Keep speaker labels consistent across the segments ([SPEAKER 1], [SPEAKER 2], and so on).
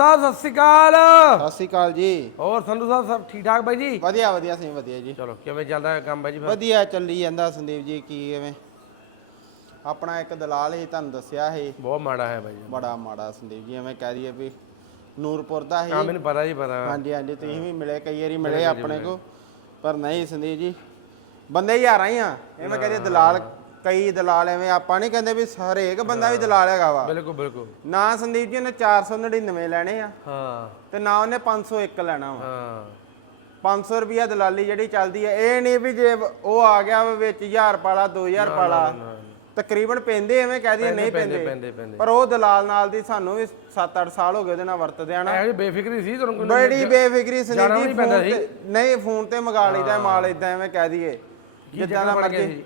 [SPEAKER 1] ਸਾਹਿਬ ਸਤਿ ਸ਼੍ਰੀ ਅਕਾਲ।
[SPEAKER 2] ਸਤਿ ਸ਼੍ਰੀ ਅਕਾਲ ਜੀ।
[SPEAKER 1] ਹੋਰ ਸੰਧੂ ਸਾਹਿਬ ਸਭ ਠੀਕ ਠਾਕ ਬਾਈ ਜੀ?
[SPEAKER 2] ਵਧੀਆ ਵਧੀਆ ਸੀ ਵਧੀਆ ਜੀ।
[SPEAKER 1] ਚਲੋ ਕਿਵੇਂ ਚੱਲਦਾ ਹੈ ਕੰਮ ਬਾਈ ਜੀ ਫਿਰ?
[SPEAKER 2] ਵਧੀਆ ਚੱਲੀ ਜਾਂਦਾ ਸੰਦੀਪ ਜੀ ਕੀ ਕਿਵੇਂ ਆਪਣਾ ਇੱਕ ਦਲਾਲ ਹੀ ਤੁਹਾਨੂੰ ਦੱਸਿਆ ਸੀ
[SPEAKER 1] ਬਹੁਤ ਮਾੜਾ ਹੈ ਬਾਈ ਜੀ।
[SPEAKER 2] ਬੜਾ ਮਾੜਾ ਸੰਦੀਪ ਜੀ ਐਵੇਂ ਕਹਿ ਦਈਏ ਵੀ ਨੂਰਪੁਰ ਦਾ
[SPEAKER 1] ਹਾਂ
[SPEAKER 2] ਸੀ
[SPEAKER 1] ਮੈਨੂੰ ਪਤਾ ਜੀ ਪਤਾ।
[SPEAKER 2] ਹਾਂਜੀ ਹਾਂਜੀ ਤੁਸੀਂ ਵੀ ਮਿਲੇ ਕਈ ਵਾਰੀ ਮਿਲੇ ਆਪਣੇ ਕੋ ਪਰ ਨਹੀਂ ਸੰਦੀਪ ਜੀ। ਬੰਦੇ ਹੀ ਆ। ਐਵੇਂ ਕਹਦੇ ਦਲਾਲ ਕਈ ਦਲਾਲ ਐਵੇਂ ਆਪਾਂ ਨਹੀਂ ਕਹਿੰਦੇ ਵੀ ਹਰੇਕ ਬੰਦਾ ਵੀ ਦਲਾਲ ਹੈਗਾ ਵਾ।
[SPEAKER 1] ਬਿਲਕੁਲ ਬਿਲਕੁਲ।
[SPEAKER 2] ਨਾ ਸੰਦੀਪ ਜੀ ਉਹਨੇ 499 ਲੈਣੇ ਆ
[SPEAKER 1] ਹਾਂ।
[SPEAKER 2] ਤੇ ਨਾ ਉਹਨੇ 501 ਲੈਣਾ ਵਾ।
[SPEAKER 1] ਹਾਂ।
[SPEAKER 2] 500 ਰੁਪਿਆ ਦਲਾਲੀ ਜਿਹੜੀ ਚੱਲਦੀ ਹੈ ਇਹ ਨਹੀਂ ਵੀ ਜੇ ਉਹ ਆ ਗਿਆ ਵਾ ਵਿੱਚ 1000 ਪਾਲਾ 2000 ਪਾਲਾ
[SPEAKER 1] ਨਾ,
[SPEAKER 2] ਤਕਰੀਬਨ ਪੈਂਦੇ ਐਵੇਂ ਕਹਿ ਦਈਏ ਨਹੀਂ
[SPEAKER 1] ਪੈਂਦੇ
[SPEAKER 2] ਪੈਂਦੇ।
[SPEAKER 1] ਪੈਂਦੇ ਪੈਂਦੇ।
[SPEAKER 2] ਪਰ ਉਹ ਦਲਾਲ ਨਾਲ ਦੀ ਸਾਨੂੰ ਵੀ 7-8 ਸਾਲ ਹੋ ਗਏ ਉਹਦੇ ਨਾਲ ਵਰਤਦੇ ਆਣਾ
[SPEAKER 1] ਇਹੋ ਜਿਹੀ ਬੇਫਿਕਰੀ ਸੀ ਤੁਹਾਨੂੰ ਕੋਈ
[SPEAKER 2] ਬੜੀ ਬੇਫਿਕਰੀ ਸੰਦੀਪ ਜੀ
[SPEAKER 1] ਨਹੀਂ
[SPEAKER 2] ਫੋਨ ਤੇ ਮੰਗਾ ਲਈਦਾ ਮਾਲ ਇਦਾਂ ਐਵੇਂ ਕਹਿ ਦਈਏ ਜਿੱਦਾਂ ਦਾ ਮਰਜ਼ੀ।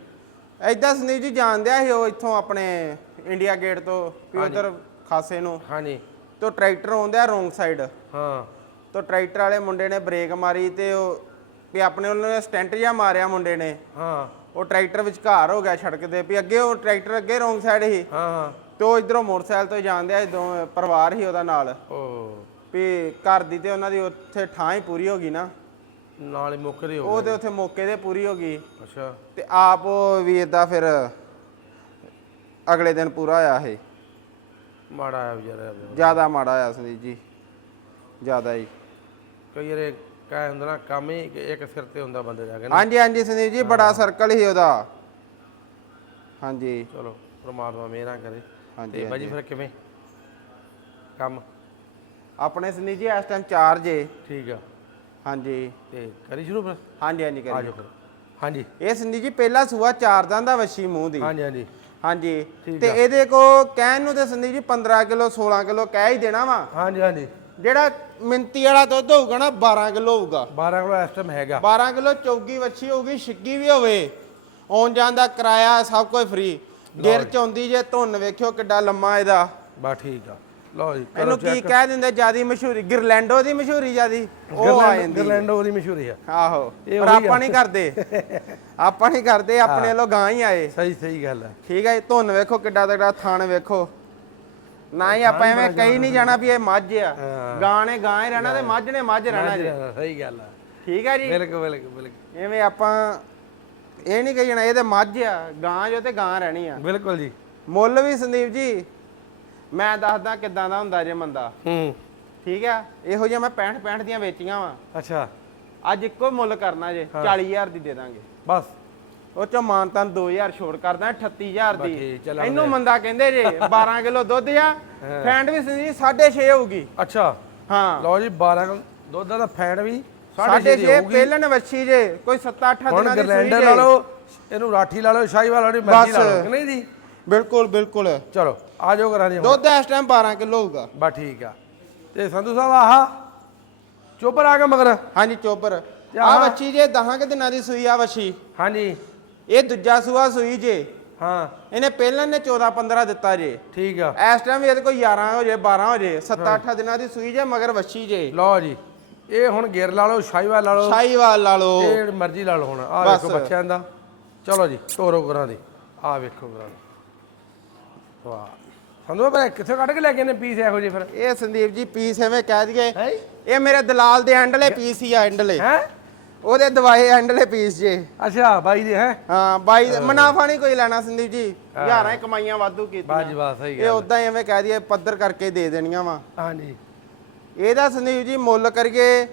[SPEAKER 2] ਐਦਾਂ ਸੰਦੀਪ ਜੀ ਜਾਣਦਿਆ ਸੀ ਉਹ ਇੱਥੋਂ ਆਪਣੇ ਇੰਡੀਆ ਗੇਟ ਤੋਂ ਵੀ ਉਧਰ ਖਾਸੇ ਨੂੰ
[SPEAKER 1] ਹਾਂਜੀ।
[SPEAKER 2] ਤੋਂ ਟਰੈਕਟਰ ਆਉਂਦੇ ਆ ਰੋਂਗ ਸਾਈਡ।
[SPEAKER 1] ਹਾਂ।
[SPEAKER 2] ਤੋਂ ਟਰੈਕਟਰ ਵਾਲੇ ਮੁੰਡੇ ਨੇ ਬ੍ਰੇਕ ਮਾਰੀ ਤੇ ਉਹ ਵੀ ਆਪਣੇ ਉਹਨੇ ਸਟੈਂਟ ਜਿਹਾ ਮਾਰਿਆ ਮੁੰਡੇ ਨੇ।
[SPEAKER 1] ਹਾਂ।
[SPEAKER 2] ਉਹ ਟਰੈਕਟਰ ਵਿਚਕਾਰ ਹੋ ਗਿਆ ਸੜਕ ਦੇ ਵੀ ਅੱਗੇ ਉਹ ਟਰੈਕਟਰ ਅੱਗੇ ਰੋਂਗ ਸਾਈਡ ਸੀ।
[SPEAKER 1] ਹਾਂ ਹਾਂ।
[SPEAKER 2] ਤੇ ਉਹ ਇਧਰੋਂ ਮੋਟਰਸਾਈਕਲ ਤੋਂ ਜਾਂਦੇ ਆ ਦੋ ਪਰਿਵਾਰ ਹੀ ਉਹਦਾ ਨਾਲ।
[SPEAKER 1] ਓ।
[SPEAKER 2] ਵੀ ਘਰ ਦੀ ਤੇ ਉਹਨਾਂ ਦੀ ਉੱਥੇ ਠਾਂ ਹੀ ਪੂਰੀ ਹੋ ਗਈ ਨਾ।
[SPEAKER 1] ਨਾਲ ਹੀ ਮੁੱਕਦੇ ਹੋ
[SPEAKER 2] ਉਹ ਤੇ ਉੱਥੇ ਮੌਕੇ ਤੇ ਪੂਰੀ ਹੋ ਗਈ।
[SPEAKER 1] ਅੱਛਾ।
[SPEAKER 2] ਤੇ ਆਪ ਉਹ ਵੀਰ ਦਾ ਫਿਰ ਅਗਲੇ ਦਿਨ ਪੂਰਾ ਹੋਇਆ ਇਹ
[SPEAKER 1] ਮਾੜਾ ਹੈ ਵਿਚਾਰਾ।
[SPEAKER 2] ਜ਼ਿਆਦਾ ਮਾੜਾ ਹੋਇਆ ਸੰਦੀਪ ਜੀ। ਜ਼ਿਆਦਾ ਹੀ।
[SPEAKER 1] ਕਈ ਵਾਰੇ ਕਹਿ ਹੁੰਦਾ ਨਾ ਕੰਮ ਹੀ ਇੱਕ- ਸਿਰ ਤੇ ਹੁੰਦਾ ਬੰਦੇ ਦਾ ਕਹਿੰਦਾ।
[SPEAKER 2] ਹਾਂਜੀ ਹਾਂਜੀ ਸੰਦੀਪ ਜੀ ਬੜਾ ਸਰਕਲ ਹੀ ਉਹਦਾ। ਹਾਂਜੀ।
[SPEAKER 1] ਚਲੋ ਪ੍ਰਮਾਤਮਾ ਮਿਹਰਾਂ ਕਰੇ।
[SPEAKER 2] ਹਾਂਜੀ,
[SPEAKER 1] ਤੇ ਜੀ ਫਿਰ ਕਿਵੇਂ? ਕੰਮ?
[SPEAKER 2] ਆਪਣੇ ਸੰਦੀਪ ਜੀ ਇਸ ਟਾਈਮ ਚਾਰਜ ਏ
[SPEAKER 1] ਠੀਕ ਆ।
[SPEAKER 2] ਹਾਂਜੀ।
[SPEAKER 1] ਤੇ ਕਰੀ ਸ਼ੁਰੂ ਫਿਰ?
[SPEAKER 2] ਹਾਂਜੀ ਹਾਂਜੀ
[SPEAKER 1] ਆ
[SPEAKER 2] ਕਰੀਏ
[SPEAKER 1] ਜਾਓ ਫਿਰ। ਹਾਂਜੀ।
[SPEAKER 2] ਇਹ ਸੰਦੀਪ ਜੀ ਪਹਿਲਾ ਸੂਆ ਚਾਰ ਦਾ ਵੱਛੀ ਮੂੰਹ ਦੀ।
[SPEAKER 1] ਹਾਂਜੀ ਹਾਂਜੀ।
[SPEAKER 2] ਹਾਂਜੀ।
[SPEAKER 1] ਠੀਕ
[SPEAKER 2] ਤੇ
[SPEAKER 1] ਆ।
[SPEAKER 2] ਇਹਦੇ ਕੋ ਕਹਿਣ ਨੂੰ ਤੇ ਸੰਦੀਪ ਜੀ 15 ਕਿਲੋ 16 ਕਿਲੋ ਕਹਿ ਹੀ ਦੇਣਾ ਵਾ।
[SPEAKER 1] ਹਾਂਜੀ ਹਾਂਜੀ।
[SPEAKER 2] ਜਿਹੜਾ ਮਿੰਤੀ ਵਾਲਾ ਦੁੱਧ ਹੋਊਗਾ ਨਾ 12 ਕਿਲੋ ਹੋਊਗਾ।
[SPEAKER 1] 12 ਕਿਲੋ ਇਸ ਟਾਈਮ ਹੈਗਾ।
[SPEAKER 2] 12 ਕਿਲੋ ਚੌਗੀ ਵੱਛੀ ਹੋਊਗੀ ਛਿੱਗੀ ਵੀ ਹੋਵੇ। ਆਉਣ ਜਾਣ ਦਾ ਕਿਰਾਇਆ ਸਭ ਕੁਝ ਫ੍ਰੀ ਗਿਰ ਚ ਆਉਂਦੀ ਜੇ ਧੁੰਨ ਵੇਖਿਓ ਕਿੱਡਾ ਲੰਮਾ ਇਹਦਾ।
[SPEAKER 1] ਬਾ ਠੀਕ ਆ। ਲਓ ਜੀ
[SPEAKER 2] ਇਹਨੂੰ ਕੀ ਕਹਿ ਦਿੰਦੇ ਜਿਆਦੀ ਮਸ਼ਹੂਰੀ ਗਿਰਲੈਂਡੋ ਦੀ ਮਸ਼ਹੂਰੀ ਜਿਆਦੀ ਉਹ ਆ ਜਾਂਦੀ
[SPEAKER 1] ਗਰਲੈਂਡੋ ਦੀ ਮਸ਼ਹੂਰੀ ਆ।
[SPEAKER 2] ਆਹੋ ਪਰ ਆਪਾਂ। ਨਹੀਂ ਕਰਦੇ। ਆਪਾਂ ਨਹੀਂ ਕਰਦੇ ਆਪਣੇ ਵੱਲੋਂ ਗਾਂ ਹੀ ਆਏ।
[SPEAKER 1] ਸਹੀ ਸਹੀ ਗੱਲ ਹੈ
[SPEAKER 2] ਠੀਕ ਹੈ ਧੁੰਨ ਵੇਖੋ ਕਿੱਡਾ ਤਗੜਾ ਥਣ ਵੇਖੋ। ਨਾ ਹੀ ਆਪਾਂ ਐਵੇਂ ਕਹੀ ਨਹੀਂ ਜਾਣਾ ਵੀ ਇਹ ਮੱਝ ਆ। ਗਾਂ ਨੇ ਗਾਂ ਹੀ ਰਹਿਣਾ ਤੇ ਮੱਝ ਨੇ ਮੱਝ ਰਹਿਣਾ ਜੀ।
[SPEAKER 1] ਸਹੀ ਗੱਲ ਆ।
[SPEAKER 2] ਠੀਕ ਹੈ ਜੀ।
[SPEAKER 1] ਬਿਲਕੁਲ ਬਿਲਕੁਲ ਬਿਲਕੁਲ।
[SPEAKER 2] ਐਵੇਂ ਆਪਾਂ ਇਹ ਨਹੀਂ ਕਹੀ ਜਾਣਾ ਇਹ ਤੇ ਮੱਝ ਆ। ਗਾਂ ਜੋ ਤੇ ਗਾਂ ਰਹਿਣੀ ਆ।
[SPEAKER 1] ਬਿਲਕੁਲ ਜੀ।
[SPEAKER 2] ਮੁੱਲ ਵੀ ਸੰਦੀਪ ਜੀ ਮੈਂ ਦੱਸਦਾ ਕਿੱਦਾਂ ਦਾ ਹੁੰਦਾ ਜੇ ਮੰਦਾ।
[SPEAKER 1] ਹੂੰ।
[SPEAKER 2] ਠੀਕ ਆ? ਇਹੋ ਜਿਹਾ ਮੈਂ 65 65 ਦੀਆਂ ਵੇਚੀਆਂ ਵਾ।
[SPEAKER 1] ਅੱਛਾ।
[SPEAKER 2] ਅੱਜ ਇੱਕੋ ਮੁੱਲ ਕਰਨਾ ਜੇ 40000 ਦੀ ਦੇ ਦਾਂਗੇ।
[SPEAKER 1] ਬਸ।
[SPEAKER 2] ਉਹ ਚੋਂ ਮਾਨਤਾਨ 2000 ਛੋੜ ਕਰਦਾ 38000 ਦੀ। ਇਹਨੂੰ ਮੰਦਾ ਕਹਿੰਦੇ ਜੇ 12 ਕਿਲੋ ਦੁੱਧ ਆ ਫੈਂਟ ਵੀ ਸੰਦੀਪ 6.5 ਹੋਊਗੀ।
[SPEAKER 1] ਅੱਛਾ।
[SPEAKER 2] ਹਾਂ।
[SPEAKER 1] ਲਓ ਜੀ 12 ਕਿਲੋ ਦੁੱਧ ਦਾ ਫੈਟ ਵੀ
[SPEAKER 2] 6.5
[SPEAKER 1] 6.5 ਹੋਊਗੀ।
[SPEAKER 2] ਪਹਿਲਣ ਵੱਛੀ ਜੇ ਕੋਈ 7-8
[SPEAKER 1] ਹੁਣ
[SPEAKER 2] ਦਿਨਾਂ ਦੀ ਸੂਈ
[SPEAKER 1] ਲਾ ਲਓ ਇਹਨੂੰ ਰਾਠੀ ਲਾ ਲਓ ਸ਼ਾਹੀ ਵਾਲਾ ਨਹੀਂ ਮਰਜ਼ੀ ਲਾ। ਲਓ ਨਹੀਂ ਜੀ?
[SPEAKER 2] ਬਿਲਕੁਲ ਬਿਲਕੁਲ।
[SPEAKER 1] ਚਲੋ ਆ ਜਾਓ ਕਰਾਂ ਹੁਣ।
[SPEAKER 2] ਦੁੱਧ ਇਸ ਟਾਈਮ 12 ਕਿਲੋ ਹੋਊਗਾ।
[SPEAKER 1] ਬਸ ਠੀਕ ਆ। ਤੇ ਸੰਧੂ ਸਾਹਿਬ ਆਹ ਚੋਬਰ ਆ ਗਿਆ ਮਗਰ?
[SPEAKER 2] ਹਾਂਜੀ ਚੋਬਰ ਆ? ਵੱਛੀ ਜੇ 10 ਕਿ ਦਿਨਾਂ ਦੀ ਸੂਈ ਆ ਵੱਛੀ।
[SPEAKER 1] ਹਾਂਜੀ।
[SPEAKER 2] ਇਹ ਦੂਜਾ ਸੂਆ ਸੂਈ ਜੇ।
[SPEAKER 1] ਹਾਂ।
[SPEAKER 2] ਇਹਨੇ ਪਹਿਲਾਂ ਨੇ 14 15 ਦਿੱਤਾ ਜੇ।
[SPEAKER 1] ਠੀਕ ਆ।
[SPEAKER 2] ਇਸ ਟਾਈਮ ਇਹਦੇ ਕੋਈ 11 ਹੋ ਜੇ 12 ਹੋ ਜੇ 7-8 ਦਿਨਾਂ ਦੀ ਸੂਈ ਜੇ ਮਗਰ ਵੱਛੀ ਜੇ।
[SPEAKER 1] ਲਓ ਜੀ ਇਹ ਹੁਣ ਗੇਰ ਲਾ ਲਓ ਸ਼ਾਹੀਵਾਲ ਲਾ ਲਓ।
[SPEAKER 2] ਸ਼ਾਹੀਵਾਲ ਲਾ ਲਓ।
[SPEAKER 1] ਇਹ ਮਰਜ਼ੀ ਲਾ ਲਓ ਹੁਣ। ਆ। ਵੇਖੋ ਬੱਚਿਆਂ ਦਾ। ਚਲੋ ਜੀ ਤੋਰੋ ਕਰਾਂ ਦੀ ਆ ਵੇਖੋ ਕਰਾਂ ਦੀ ਵਾਹ। ਸੰਧੂ ਪਰ ਕਿੱਥੇ ਕੱਢ ਕੇ ਲੈ ਕੇ ਨੇ ਪੀਸ ਇਹੋ ਜਿਹੇ ਫਿਰ?
[SPEAKER 2] ਇਹ ਸੰਦੀਪ ਜੀ ਪੀਸ ਐਵੇਂ ਕਹਿ ਦਈਏ
[SPEAKER 1] ਹੈ
[SPEAKER 2] ਇਹ ਮੇਰੇ ਦਲਾਲ ਦੇ ਐਂਡਲੇ ਪੀਸ ਹੀ ਆ ਐਂਡਲੇ।
[SPEAKER 1] ਹੈ?
[SPEAKER 2] ਉਹਦੇ ਦਵਾਏ ਐਂਡਲੇ ਪੀਸ ਜੇ।
[SPEAKER 1] ਅੱਛਾ ਬਾਈ ਦੇ ਹੈ?
[SPEAKER 2] ਹਾਂ ਬਾਈ ਮੁਨਾਫਾ ਨਹੀਂ ਕੋਈ ਲੈਣਾ ਸੰਦੀਪ ਜੀ। ਹਜ਼ਾਰਾਂ ਹੀ ਕਮਾਈਆਂ ਵਾਧੂ ਕੀਤੀਆਂ।
[SPEAKER 1] ਬਾਜੀ ਵਾਹ ਸਹੀ
[SPEAKER 2] ਇਹ
[SPEAKER 1] ਗੱਲ
[SPEAKER 2] ਉਦਾਂ ਹੀ ਐਵੇਂ ਕਹਿ ਦਈਏ ਪੱਧਰ ਕਰਕੇ ਦੇ ਦੇਣੀਆਂ ਵਾ।
[SPEAKER 1] ਹਾਂਜੀ।
[SPEAKER 2] ਇਹਦਾ ਸੰਦੀਪ ਜੀ ਮੁੱਲ ਕਰੀਏ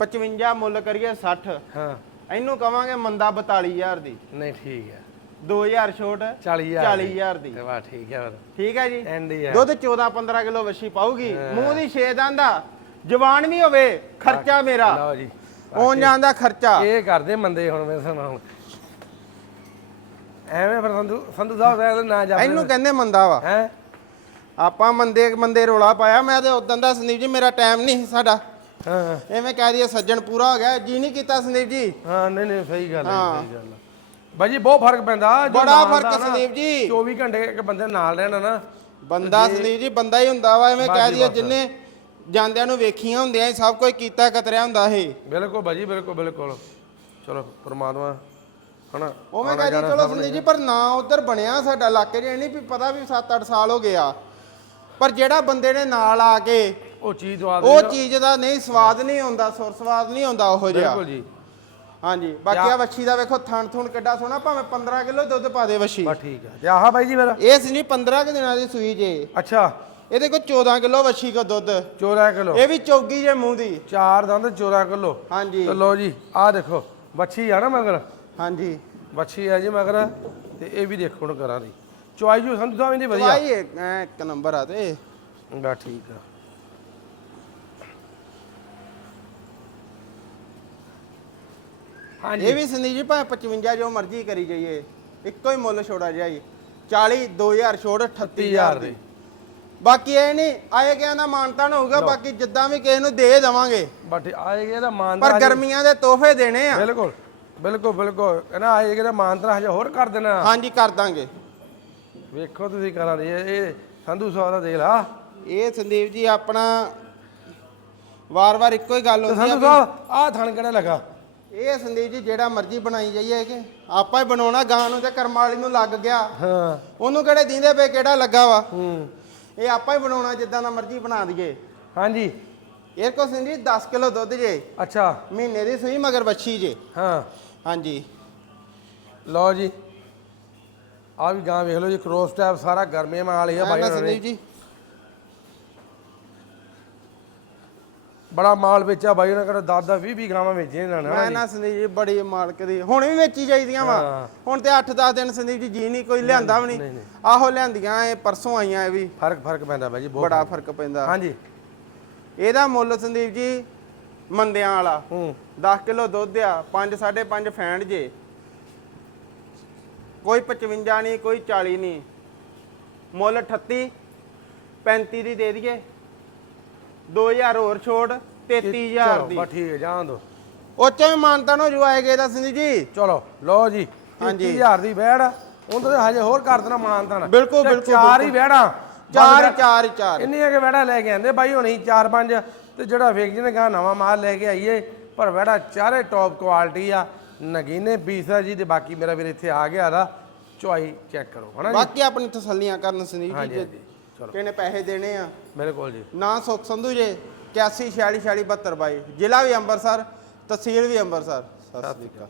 [SPEAKER 2] 55 ਮੁੱਲ ਕਰੀਏ 60
[SPEAKER 1] ਹਾਂ।
[SPEAKER 2] ਇਹਨੂੰ ਕਵਾਂਗੇ ਮੰਦਾ 42000 ਦੀ।
[SPEAKER 1] ਨਹੀਂ ਠੀਕ ਹੈ।
[SPEAKER 2] 2000 ਛੋਟ
[SPEAKER 1] 40000
[SPEAKER 2] 40000 ਦੀ।
[SPEAKER 1] ਤੇ ਵਾਹ ਠੀਕ ਹੈ ਫਿਰ।
[SPEAKER 2] ਠੀਕ ਹੈ ਜੀ?
[SPEAKER 1] ਐਂਡ ਹੀ ਹੈ
[SPEAKER 2] ਦੁੱਧ 14 15 ਕਿਲੋ ਵੱਛੀ ਪਾਊਗੀ। ਮੂੰਹ ਦੀ ਛੇ ਦੰਦ ਆ। ਜਵਾਨ ਵੀ ਹੋਵੇ ਖਰਚਾ ਮੇਰਾ।
[SPEAKER 1] ਲਓ ਜੀ।
[SPEAKER 2] ਆਉਣ ਜਾਣ ਦਾ ਖਰਚਾ।
[SPEAKER 1] ਇਹ ਕਰਦੇ ਮੰਦੇ ਹੁਣ ਮੇਰੇ ਸੁਣਾ ਹੁਣ ਐਵੇਂ ਫਿਰ ਸੰਧੂ ਸੰਧੂ ਸਾਹਿਬ ਦਾ ਨਾ ਜਾ
[SPEAKER 2] ਇਹਨੂੰ ਕਹਿੰਦੇ ਮੰਦਾ ਵਾ।
[SPEAKER 1] ਹੈ?
[SPEAKER 2] ਆਪਾਂ ਮੰਦੇ ਮੰਦੇ ਰੋਲਾ ਪਾਇਆ। ਮੈਂ ਤੇ ਉਦੋਂ ਦਾ ਸੰਦੀਪ ਜੀ ਮੇਰਾ ਟਾਈਮ ਨਹੀਂ ਸਾਡਾ।
[SPEAKER 1] ਹਾਂ।
[SPEAKER 2] ਐਵੇਂ ਕਹਿ ਦਈਏ ਸੱਜਣ ਪੂਰਾ ਹੋ ਗਿਆ। ਜੀ ਨਹੀਂ ਕੀਤਾ ਸੰਦੀਪ ਜੀ।
[SPEAKER 1] ਹਾਂ ਨਹੀਂ ਨਹੀਂ ਸਹੀ ਗੱਲ ਹੈ
[SPEAKER 2] ਹਾਂ।
[SPEAKER 1] ਸਹੀ ਗੱਲ ਹੈ। ਬਾਜੀ ਬਹੁਤ ਫ਼ਰਕ ਪੈਂਦਾ ਜੋ
[SPEAKER 2] ਬੜਾ
[SPEAKER 1] ਨਾਲ
[SPEAKER 2] ਫ਼ਰਕ
[SPEAKER 1] ਨਾ,
[SPEAKER 2] ਸੰਦੀਪ ਜੀ।
[SPEAKER 1] 24 ਘੰਟੇ ਇੱਕ ਬੰਦੇ ਨਾਲ ਰਹਿਣਾ ਨਾ।
[SPEAKER 2] ਬੰਦਾ ਸੰਦੀਪ ਜੀ ਬੰਦਾ ਹੀ ਹੁੰਦਾ ਵਾ ਐਵੇਂ ਕਹਿ
[SPEAKER 1] ਜੀ,
[SPEAKER 2] ਦਈਏ। ਜਿੰਨੇ ਜਾਂਦਿਆਂ ਨੂੰ ਵੇਖੀਆਂ ਹੁੰਦੀਆਂ ਸੀ, ਸਭ ਕੁਝ ਕੀਤਾ ਕਤਰਿਆ ਹੁੰਦਾ ਇਹ
[SPEAKER 1] ਬਿਲਕੁਲ ਬਾਜੀ ਬਿਲਕੁਲ ਬਿਲਕੁਲ। ਚਲੋ ਪ੍ਰਮਾਤਮਾ ਹਨਾ
[SPEAKER 2] ਉਵੇਂ
[SPEAKER 1] ਆਉਣਾ
[SPEAKER 2] ਕਹਿ ਦਈਏ
[SPEAKER 1] ਜਾਣਾ
[SPEAKER 2] ਚਲੋ
[SPEAKER 1] ਸਭ ਨੇ।
[SPEAKER 2] ਸੰਦੀਪ ਜੀ ਪਰ ਨਾ ਉਧਰ ਬਣਿਆ ਸਾਡਾ ਇਲਾਕੇ ਇਹ ਨਹੀਂ ਵੀ ਪਤਾ ਵੀ 7-8 ਸਾਲ ਹੋ ਗਏ ਆ। ਪਰ ਜਿਹੜਾ ਬੰਦੇ ਨੇ ਨਾਲ ਆ ਕੇ
[SPEAKER 1] ਉਹ ਚੀਜ਼ ਦਵਾ
[SPEAKER 2] ਉਹ ਚੀਜ਼ ਦਾ ਨਹੀਂ ਸਵਾਦ ਨਹੀਂ ਹੁੰਦਾ ਸੁਰ ਸਵਾਦ ਨਹੀਂ ਹੁੰਦਾ ਉਹੋ ਜਿਹਾ।
[SPEAKER 1] ਬਿਲਕੁਲ ਜੀ।
[SPEAKER 2] ਹਾਂਜੀ ਬਾਕੀ ਆ ਵੱਛੀ ਦਾ ਵੇਖੋ ਥਣ ਥੁਣ ਕਿੱਡਾ ਸੋਹਣਾ ਭਾਵੇਂ 15 ਕਿਲੋ ਦੁੱਧ ਪਾ ਦੇ ਵੱਛੀ।
[SPEAKER 1] ਬਸ ਠੀਕ ਆ। ਤੇ ਆਹ ਬਾਈ ਜੀ ਮੇਰਾ?
[SPEAKER 2] ਇਹ ਸੀ ਨਹੀਂ 15 ਕਿ ਦਿਨਾਂ ਦੀ ਸੂਈ ਜੇ।
[SPEAKER 1] ਅੱਛਾ।
[SPEAKER 2] ਇਹਦੇ ਕੋਲ 14 ਕਿਲੋ ਵੱਛੀ ਕੋ ਦੁੱਧ।
[SPEAKER 1] 14 ਕਿਲੋ।
[SPEAKER 2] ਇਹ ਵੀ ਚੌਗੀ ਜੇ ਮੂੰਹ ਦੀ।
[SPEAKER 1] ਚਾਰ ਦੰਦ 14 ਕਿਲੋ।
[SPEAKER 2] ਹਾਂਜੀ।
[SPEAKER 1] ਤੇ ਲੋ ਜੀ ਆਹ ਦੇਖੋ ਬੱਚੀ ਆ ਨਾ ਮਗਰ?
[SPEAKER 2] ਹਾਂਜੀ।
[SPEAKER 1] ਬੱਚੀ ਆ ਜੀ ਮਗਰ ਤੇ ਇਹ ਵੀ ਦੇਖੋ ਹੁਣ ਕਰਾਂ ਦੀ। ਚੁਆਈ ਜੂ ਸੰਧੂ ਸਾਹਿਬ ਦੀ ਵਧੀਆ
[SPEAKER 2] ਭਾਈ ਇੱਕ ਨੰਬਰ ਆ ਤੇ।
[SPEAKER 1] ਬਸ ਠੀਕ ਆ। ਹਾਂਜੀ।
[SPEAKER 2] ਇਹ ਵੀ ਸੰਦੀਪ ਜੀ ਭਾਵੇਂ 55 ਜੋ ਮਰਜ਼ੀ ਕਰੀ ਜਾਈਏ ਇੱਕੋ ਹੀ ਮੁੱਲ ਛੋੜਾ ਜਿਹਾ ਜੀ। 40 2000 ਛੋੜ 38000 ਦੀ। ਬਾਕੀ ਇਹ ਨਹੀਂ ਆਏ ਗਿਆ ਨਾ ਮਾਨਤਾਨ ਹੋਊਗਾ ਬਾਕੀ ਜਿੱਦਾਂ ਵੀ ਕਿਸੇ ਨੂੰ ਦੇ ਦੇਵਾਂਗੇ।
[SPEAKER 1] ਬਟ ਆਏਗੇ ਇਹਦਾ ਮਾਨ
[SPEAKER 2] ਪਰ ਗਰਮੀਆਂ ਦੇ ਤੋਹਫੇ ਦੇਣੇ ਆ।
[SPEAKER 1] ਬਿਲਕੁਲ ਬਿਲਕੁਲ ਬਿਲਕੁਲ। ਕਹਿੰਦਾ ਆਏਗੇ ਇਹਦਾ ਮਾਨਤਰਾ ਹਜੇ ਹੋਰ ਕਰ ਦੇਣਾ।
[SPEAKER 2] ਹਾਂਜੀ ਕਰ ਦਾਂਗੇ।
[SPEAKER 1] ਵੇਖੋ ਤੁਸੀਂ ਕਰਾਂ ਦੀ ਇਹ ਸੰਧੂ ਸਾਹਿਬ ਦਾ ਦੇਖ ਲਾ।
[SPEAKER 2] ਇਹ ਸੰਦੀਪ ਜੀ ਆਪਣਾ ਵਾਰ-ਵਾਰ ਇੱਕੋ ਹੀ ਗੱਲ ਹੁੰਦੀ ਆ
[SPEAKER 1] ਸੰਧੂ
[SPEAKER 2] ਵੀ
[SPEAKER 1] ਸਾਹਿਬ ਆਹ ਥਣ ਕਿਹੜਾ ਲੱਗਾ?
[SPEAKER 2] ਇਹ ਸੰਦੀਪ ਜੀ ਜਿਹੜਾ ਮਰਜ਼ੀ ਬਣਾਈ ਜਾਈਏ ਕਿ ਆਪਾਂ ਹੀ ਬਣਾਉਣਾ ਗਾਂ ਨੂੰ ਤੇ ਕਰਮ ਵਾਲੀ ਨੂੰ ਲੱਗ ਗਿਆ।
[SPEAKER 1] ਹਾਂ।
[SPEAKER 2] ਉਹਨੂੰ ਕਿਹੜੇ ਦੀਂਦੇ ਪਏ ਕਿਹੜਾ ਲੱਗਾ ਵਾ?
[SPEAKER 1] ਹੂੰ।
[SPEAKER 2] ਇਹ ਆਪਾਂ ਹੀ ਬਣਾਉਣਾ ਜਿੱਦਾਂ ਦਾ ਮਰਜ਼ੀ ਬਣਾ ਦਈਏ।
[SPEAKER 1] ਹਾਂਜੀ।
[SPEAKER 2] ਇਹ ਕੋ ਸੰਦੀਪ 10 ਕਿਲੋ ਦੁੱਧ ਜੇ।
[SPEAKER 1] ਅੱਛਾ।
[SPEAKER 2] ਮਹੀਨੇ ਦੀ ਸੂਈ ਮਗਰ ਬੱਚੀ ਜੇ।
[SPEAKER 1] ਹਾਂ।
[SPEAKER 2] ਹਾਂਜੀ।
[SPEAKER 1] ਲਓ ਜੀ। ਆ ਵੀ ਗਾਂ ਵੇਖ ਲਓ ਜੀ ਕ੍ਰੋਸ ਟੈਪ ਸਾਰਾ ਗਰਮੀਆਂ ਮਾਲ ਹੀ ਆ ਬਾਈ
[SPEAKER 2] ਸੰਦੀਪ ਜੀ
[SPEAKER 1] ਬੜਾ ਮਾਲ ਵੇਚਿਆ ਬਾਈ ਉਹਨਾਂ ਕਹਿੰਦਾ ਦਾਦਾ 20 20 ਗਾਵਾਂ ਵੇਚੀਆਂ ਇਹਨਾਂ ਨੇ।
[SPEAKER 2] ਮੈਂ। ਨਾ ਸੰਦੀਪ ਜੀ ਬੜੀ ਮਾਲਕ ਦੀ ਹੁਣ ਵੀ ਵੇਚੀ ਜਾਈਦੀਆਂ ਵਾ।
[SPEAKER 1] ਹਾਂ।
[SPEAKER 2] ਹੁਣ ਤੇ 8-10 ਦਿਨ ਸੰਦੀਪ ਜੀ ਜੀ ਨਹੀਂ ਕੋਈ ਲਿਆਂਦਾ ਵੀ
[SPEAKER 1] ਨਹੀਂ,
[SPEAKER 2] ਨਹੀਂ।
[SPEAKER 1] ਨਹੀਂ।
[SPEAKER 2] ਆਹੋ ਲਿਆਂਦੀਆਂ ਇਹ ਪਰਸੋਂ ਆਈਆਂ ਇਹ ਵੀ।
[SPEAKER 1] ਫ਼ਰਕ ਫ਼ਰਕ ਪੈਂਦਾ ਬਾਈ ਜੀ ਬਹੁਤ
[SPEAKER 2] ਬੜਾ ਫ਼ਰਕ। ਪੈਂਦਾ।
[SPEAKER 1] ਹਾਂਜੀ।
[SPEAKER 2] ਇਹਦਾ ਮੁੱਲ ਸੰਦੀਪ ਜੀ ਮੰਦਿਆਂ ਵਾਲਾ।
[SPEAKER 1] ਹੂੰ।
[SPEAKER 2] 10 ਕਿਲੋ ਦੁੱਧ ਆ 5 5.5 ਫੈਂਡ ਜੇ। ਕੋਈ 55 ਨਹੀਂ ਕੋਈ 40 ਨਹੀਂ। ਮੁੱਲ 38 35 ਦੀ ਦੇ ਦਈਏ। 2000 ਹੋਰ ਛੋੜ 33000
[SPEAKER 1] ਚਲੋ
[SPEAKER 2] ਦੀ
[SPEAKER 1] ਬਸ ਠੀਕ ਹੈ ਜਾਣ ਦੋ
[SPEAKER 2] ਉੱਚੇ ਵੀ ਮਾਨਤਾ ਨੂੰ ਜੋ ਆਏਗੇ ਦਾ ਸੰਦੀਪ ਜੀ।
[SPEAKER 1] ਚਲੋ ਲਓ ਜੀ
[SPEAKER 2] ਹਾਂਜੀ।
[SPEAKER 1] 30000 ਦੀ ਵੈੜ ਉਹਨਾਂ ਦੇ ਹਜੇ ਹੋਰ ਕਰ ਦੇਣਾ ਮਾਨਤਾ ਨਾ
[SPEAKER 2] ਬਿਲਕੁਲ, ਬਿਲਕੁਲ,
[SPEAKER 1] ਚਾਰ ਹੀ। ਵੈੜਾਂ
[SPEAKER 2] ਚਾਰ ਚਾਰ ਹੀ ਚਾਰ
[SPEAKER 1] ਇੰਨੀਆਂ ਕਿ ਵੈੜਾਂ ਲੈ ਕੇ ਆਂਦੇ। ਬਾਈ ਹੁਣੀ ਚਾਰ ਪੰਜ ਤੇ ਜਿਹੜਾ ਵੇਖ ਜਿਹਨੇ ਕਹਾ ਨਵਾਂ ਮਾਲ ਲੈ ਕੇ ਆਈਏ ਪਰ ਵੈੜਾ ਚਾਰੇ ਟੌਪ ਕੁਆਲਿਟੀ ਆ। ਨਗੀਨੇ ਪੀਸ ਆ ਜੀ ਤੇ ਬਾਕੀ ਮੇਰਾ ਵੀਰ ਇੱਥੇ ਆ ਗਿਆ ਦਾ। ਚੁਆਈ ਚੈੱਕ ਕਰੋ ਹਨਾ ਜੀ?
[SPEAKER 2] ਬਾਕੀ ਆਪਣੀ ਤਸੱਲੀਆਂ ਕਰਨ
[SPEAKER 1] ਹਾਂਜੀ
[SPEAKER 2] ਜੀ
[SPEAKER 1] ਹਾਂਜੀ ਚਲੋ।
[SPEAKER 2] ਕਿਹਨੇ ਪੈਸੇ ਦੇਣੇ ਆ?
[SPEAKER 1] ਬਿਲਕੁਲ ਜੀ।
[SPEAKER 2] ਨਾ ਸੁਖ ਸੰਧੂ ਜੇ। 81 46 46 72 ਬਾਈ। ਜ਼ਿਲ੍ਹਾ ਵੀ ਅੰਮ੍ਰਿਤਸਰ ਤਹਿਸੀਲ ਵੀ ਅੰਮ੍ਰਿਤਸਰ। ਸਤਿ ਸ੍ਰੀ ਅਕਾਲ।